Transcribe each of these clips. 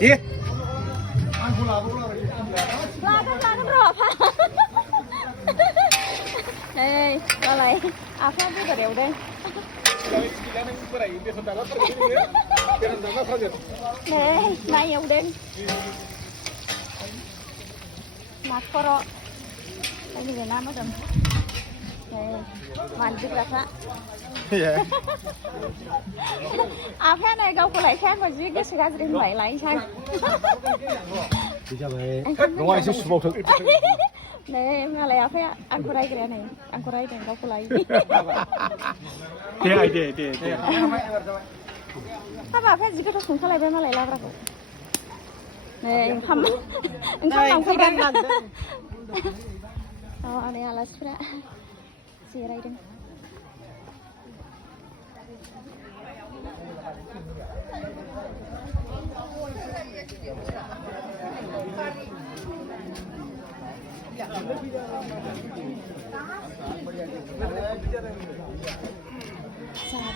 咦？ လာတော့ဖာဟေးလာလိုက်အဖာပြတယ်ဦးတဲ့နိုင်ဦးတဲ့မတ်ခေါ်တော့အဲ့ဒီနာမတော့ဟေးမန်ဒီကစား à phép này câu của lại khác mà dưới cái sợi dây mày lại sao đi cho mày ngoài số một thực này em lại à phép ăn của đây cái này ăn của đây này câu của lại đi đi các bạn phép gì cái thùng này bên mà lại lao ra này không làm không đang làm này là sữa gì đây đây Dạ,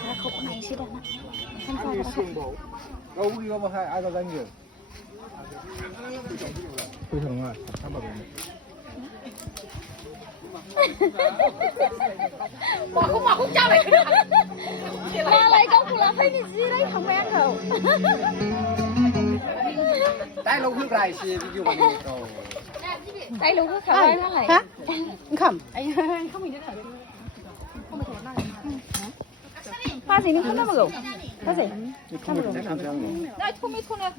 cái khúc này xí đẹp lắm. Không phải cái khúc. đâu đi đâu mà hai ai ra danh nhiều tôi thường rồi sao mà Bỏ khúc cho mày. Mà lại câu của là phải cái gì đấy không quen đâu. tại lâu hương lại xì ví dụ như rồi Tại lúc khẩu đây nó lại. Hả? Không. Pha gì nó không nó mà gửi. Pha gì? không được không được Đây, không biết không nào.